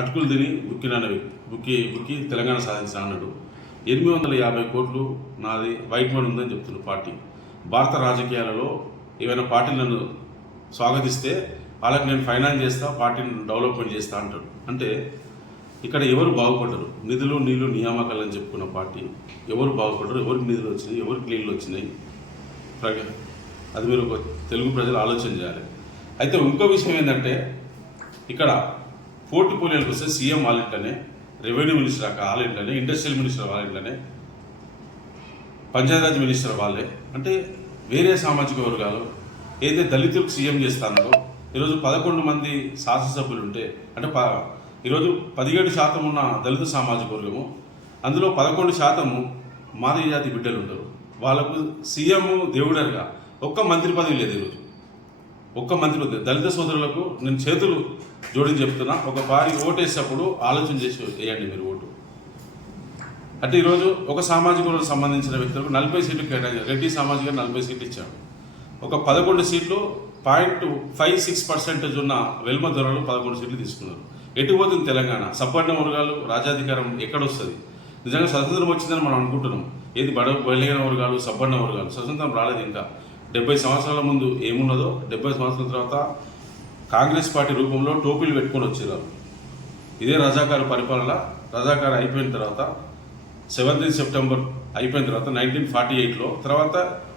అటుకులు తిని బుక్కినవి బుక్కి బుక్కి తెలంగాణ సాధించిన అన్నాడు. ఎనిమిది వందల యాభై కోట్లు నాది వైట్ మనీ ఉందని చెప్తున్నారు పార్టీ. భారత రాజకీయాలలో ఏవైనా పార్టీలు నన్ను స్వాగతిస్తే వాళ్ళకి నేను ఫైనాన్స్ చేస్తా పార్టీని డెవలప్మెంట్ చేస్తా అంటాడు. అంటే ఇక్కడ ఎవరు బాగుపడ్డరు నిధులు నీళ్ళు నియామకాలు అని చెప్పుకున్న పార్టీ ఎవరు బాగుపడ్డరు ఎవరికి నిధులు వచ్చినాయి? ఎవరికి నీళ్ళు వచ్చినాయి? అది మీరు ఒక తెలుగు ప్రజలు ఆలోచన చేయాలి. అయితే ఇంకో విషయం ఏంటంటే ఇక్కడ పోర్టుపోలియోలకు వస్తే సీఎం వాళ్ళ ఇంట్లోనే రెవెన్యూ మినిస్టర్ అక్క వాళ్ళ ఇంట్లోనే ఇండస్ట్రియల్ మినిస్టర్ వాళ్ళ ఇంట్లోనే పంచాయతీరాజ్ మినిస్టర్ వాళ్ళే. అంటే వేరే సామాజిక వర్గాలు ఏదైతే దళితులకు సీఎం చేస్తారో ఈరోజు పదకొండు మంది శాసనసభ్యులు ఉంటే అంటే ప ఈరోజు పదిహేడు శాతం ఉన్న దళిత సామాజిక వర్గము అందులో పదకొండు శాతము మాదిగ జాతి బిడ్డలు ఉంటారు వాళ్ళకు సీఎం దేవుడరుగా. ఒక్క మంత్రి పదవి లేదు ఈరోజు. ఒక్క మంత్రి దళిత సోదరులకు నేను చేతులు జోడించి చెప్తున్నా. ఒక పారి ఓటేసేటప్పుడు ఆలోచన చేసి వేయండి మీరు ఓటు. అంటే ఈరోజు ఒక సామాజిక వర్గం సంబంధించిన వ్యక్తులకు నలభై సీట్లు కేటాయించారు రెడ్డి సామాజిక నలభై సీట్లు ఇచ్చాడు ఒక పదకొండు సీట్లు పాయింట్ ఫైవ్ సిక్స్ పర్సెంటేజ్ ఉన్న వెల్మ దొరలు పదకొండు సీట్లు తీసుకున్నారు. ఎటు పోతుంది తెలంగాణ? సబ్బండ వర్గాలు రాజాధికారం ఎక్కడ వస్తుంది? నిజంగా స్వతంత్రం వచ్చిందని మనం అనుకుంటున్నాం. ఏది బడ బలహీన వర్గాలు సబ్బండ వర్గాలు? స్వతంత్రం రాలేదు ఇంకా. డెబ్బై సంవత్సరాల ముందు ఏమున్నదో డెబ్బై సంవత్సరాల తర్వాత కాంగ్రెస్ పార్టీ రూపంలో టోపీలు పెట్టుకొని వచ్చేవారు ఇదే రజాకారు పరిపాలన. రజాకారు అయిపోయిన తర్వాత సెవెంటీన్ సెప్టెంబర్ అయిపోయిన తర్వాత నైన్టీన్ ఫార్టీ ఎయిట్లో తర్వాత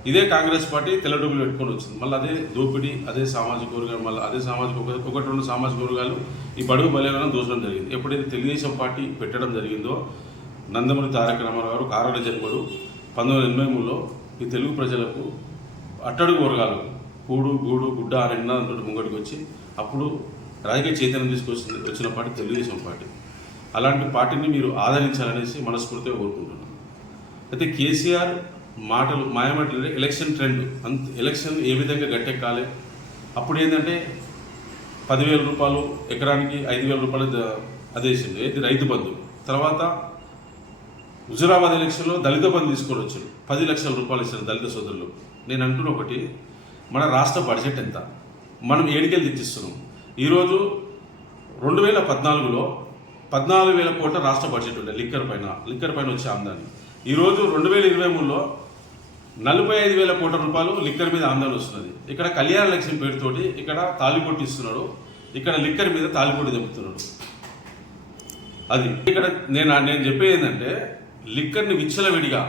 ఇదే కాంగ్రెస్ పార్టీ తెల్ల టోపీలు పెట్టుకొని వచ్చింది. మళ్ళీ అదే దోపిడీ అదే సామాజిక వర్గాలు మళ్ళీ అదే సామాజిక ఒకటి రెండు సామాజిక వర్గాలు ఈ బడుగు బలైన దోచడం జరిగింది. ఎప్పుడైతే తెలుగుదేశం పార్టీ పెట్టడం జరిగిందో నందమూరి తారక రామారావు గారు కారణ జన్మడు పంతొమ్మిది వందల ఎనభై మూడులో ఈ తెలుగు ప్రజలకు అట్టడుగు వర్గాలు కూడు గూడు గుడ్డ అనే నినాదంతో ముంగడికి వచ్చి అప్పుడు రాజకీయ చైతన్యం తీసుకొచ్చిన వచ్చిన పార్టీ తెలుగుదేశం పార్టీ. అలాంటి పార్టీని మీరు ఆదరించాలనేసి మనస్ఫూర్తిగా కోరుకుంటున్నాను. అయితే కేసీఆర్ మాటలు మాయమాటలు ఎలక్షన్ ట్రెండ్ అంత ఎలక్షన్ ఏ విధంగా గట్టెక్కాలి? అప్పుడు ఏంటంటే పదివేల రూపాయలు ఎకరానికి ఐదు వేల రూపాయలు అదేసింది అయితే రైతు బంధు. తర్వాత హుజురాబాద్ ఎలక్షన్లో దళిత బంధు తీసుకొని వచ్చారు పది లక్షల రూపాయలు ఇచ్చారు దళిత సోదరులు. నేను అంటున్న ఒకటి మన రాష్ట్ర బడ్జెట్ ఎంత? మనం ఏడికెళ్ళి తెచ్చిస్తున్నాం. ఈరోజు రెండు వేల పద్నాలుగులో పద్నాలుగు వేల కోట్ల రాష్ట్ర బడ్జెట్ ఉండే లిక్కర్ పైన లిక్కర్ పైన వచ్చే ఆమ్దాని. ఈరోజు రెండు వేల ఇరవై మూడులో నలభై ఐదు వేల కోట్ల రూపాయలు లిక్కర్ మీద ఆమ్దాని వస్తున్నది. ఇక్కడ కళ్యాణ లక్ష్యం పేరుతోటి ఇక్కడ తాలిపొట్టి ఇస్తున్నాడు. ఇక్కడ లిక్కర్ మీద తాలిపొట్టి దెబ్బతున్నాడు అది ఇక్కడ నేను నేను చెప్పేది ఏంటంటే లిక్కర్ని విచ్చలవిడిగా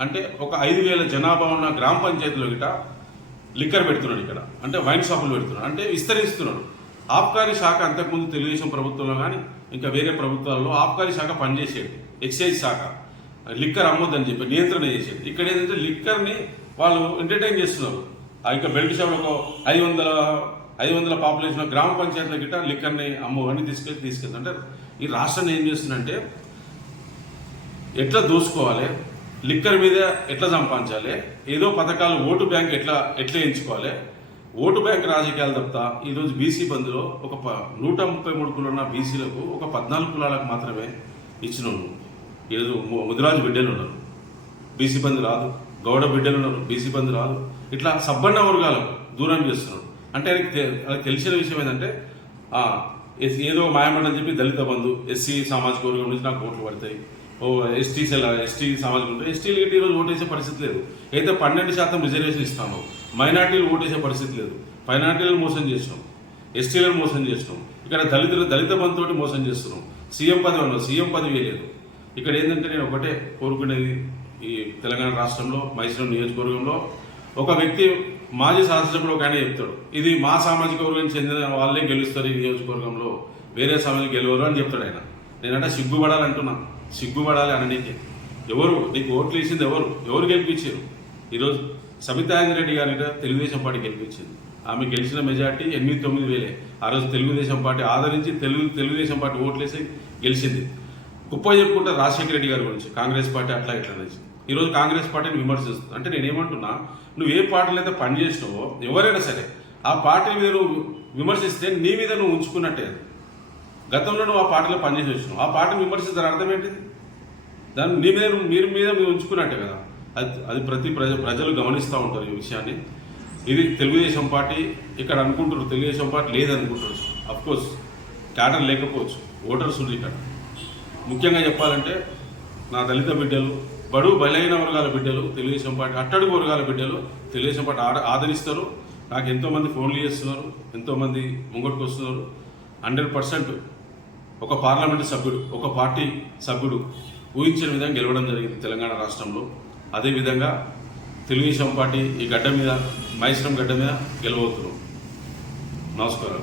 అంటే ఒక ఐదు వేల జనాభా ఉన్న గ్రామ పంచాయతీలో గిట లిక్కర్ పెడుతున్నాడు ఇక్కడ. అంటే వైన్ షాపులు పెడుతున్నాడు. అంటే విస్తరిస్తున్నాడు. ఆబ్కారీ శాఖ అంతకుముందు తెలుగుదేశం ప్రభుత్వంలో కానీ ఇంకా వేరే ప్రభుత్వాల్లో ఆబ్కారీ శాఖ పనిచేసేది. ఎక్సైజ్ శాఖ. లిక్కర్ అమ్మొద్దని చెప్పి నియంత్రణ చేసేది. ఇక్కడ ఏంటంటే లిక్కర్ని వాళ్ళు ఎంటర్టైన్ చేస్తున్నారు ఇంకా బెల్ట్ షాప్ ఒక ఐదు వందల ఐదు వందల పాపులేషన్ గ్రామ పంచాయతీల గిట్ట లిక్కర్ని అమ్మవని తీసుకెళ్ళి తీసుకెళ్తారు అంటే ఈ రాష్ట్రాన్ని ఏం చేస్తుందంటే ఎట్లా దోసుకోవాలి లిక్కర్ మీద ఎట్లా సంపాదించాలి? ఏదో పథకాలు ఓటు బ్యాంక్ ఎట్లా ఎట్లా ఎంచుకోవాలి? ఓటు బ్యాంక్ రాజకీయాలు తప్ప ఈరోజు బీసీ బంద్లో ఒక ప- నూట ముప్పై మూడు కులాల ఉన్న బీసీలకు ఒక పద్నాలుగు కులాలకు మాత్రమే ఇచ్చిన ఈరోజు ముదిరాజు బిడ్డలు ఉన్నారు. బీసీ బంద్ రాదు. గౌడ బిడ్డలు ఉన్నారు. బీసీ బంద్ రాదు. ఇట్లా సబ్బన్న వర్గాలకు దూరం చేస్తున్నాడు అంటే ఆయనకి తె- ఆయనకి తెలిసిన విషయం ఏంటంటే ఏదో మాయమని చెప్పి దళిత బంధు ఎస్సీ సామాజిక వర్గం నుంచి నాకు ఓట్లు పడతాయి. ఓ ఎస్టీ ఎస్టీ సామాజిక ఉంటే ఎస్టీలు గట్టి ఈరోజు ఓటేసే పరిస్థితి లేదు. అయితే పన్నెండు శాతం రిజర్వేషన్ ఇస్తాము. మైనార్టీలు ఓటేసే పరిస్థితి లేదు. మైనార్టీలను మోసం చేసినాం. ఎస్టీలను మోసం చేసినాం. ఇక్కడ దళితులు దళిత బంధుతోటి మోసం చేస్తున్నాం. సీఎం పదవి ఉన్నాం సీఎం పదవి లేదు. ఇక్కడ ఏంటంటే నేను ఒకటే కోరుకునేది ఈ తెలంగాణ రాష్ట్రంలో మైసూరు నియోజకవర్గంలో. ఒక వ్యక్తి మాజీ శాసనసభ్యుడు ఒక ఆయన చెప్తాడు. ఇది మా సామాజిక వర్గం చెందిన వాళ్ళే గెలుస్తారు ఈ నియోజకవర్గంలో. వేరే సామాజిక గెలవరు అని చెప్తాడు ఆయన. నేనంటే సిగ్గుపడాలంటున్నా సిగ్గుపడాలి అననీకే. ఎవరు? నీకు ఓట్లు వేసింది ఎవరు? ఎవరు గెలిపించారు? ఈరోజు సబితాంజ రెడ్డి గారి తెలుగుదేశం పార్టీ గెలిపించింది. ఆమె గెలిచిన మెజార్టీ ఎనిమిది తొమ్మిది వేలే. ఆ రోజు తెలుగుదేశం పార్టీ ఆదరించి తెలుగు తెలుగుదేశం పార్టీ ఓట్లేసి గెలిచింది. గొప్ప చెప్పుకుంటే రాజశేఖర రెడ్డి గారి గురించి కాంగ్రెస్ పార్టీ అట్లా ఇట్లా అనేసి. ఈరోజు కాంగ్రెస్ పార్టీని విమర్శిస్తుంది. అంటే నేను ఏమంటున్నా నువ్వు ఏ పార్టీలు అయితే పనిచేసినావో ఎవరైనా సరే ఆ పార్టీ మీద నువ్వు విమర్శిస్తే నీ మీద నువ్వు ఉంచుకున్నట్టే అది. గతంలో నువ్వు ఆ పార్టీలో పనిచేసి వచ్చినావు. ఆ పార్టీని విమర్శించిన అర్థం ఏంటిది? దాన్ని నీ మీద మీరు మీద మీరు ఉంచుకున్నట్టే కదా. అది అది ప్రతి ప్రజ ప్రజలు గమనిస్తూ ఉంటారు ఈ విషయాన్ని. ఇది తెలుగుదేశం పార్టీ ఇక్కడ అనుకుంటారు తెలుగుదేశం పార్టీ లేదనుకుంటారు అఫ్కోర్స్ క్యాడర్ లేకపోవచ్చు. ఓటర్స్ ఉంది ఇక్కడ. ముఖ్యంగా చెప్పాలంటే నా దళిత బిడ్డలు బడు బలైన వర్గాల బిడ్డలు తెలుగుదేశం పార్టీ అట్టడుగు వర్గాల బిడ్డలు తెలుగుదేశం పార్టీ ఆడ ఆదరిస్తారు. నాకు ఎంతోమంది ఫోన్లు చేస్తున్నారు. ఎంతోమంది ముంగట్టుకు వస్తున్నారు హండ్రెడ్ పర్సెంట్ ఒక పార్లమెంటు సభ్యుడు ఒక పార్టీ సభ్యుడు ఊహించిన విధంగా గెలవడం జరిగింది తెలంగాణ రాష్ట్రంలో. అదేవిధంగా తెలుగుదేశం పార్టీ ఈ గడ్డ మీద మైశ్రం గడ్డ మీద గెలవవుతున్నాం నమస్కారం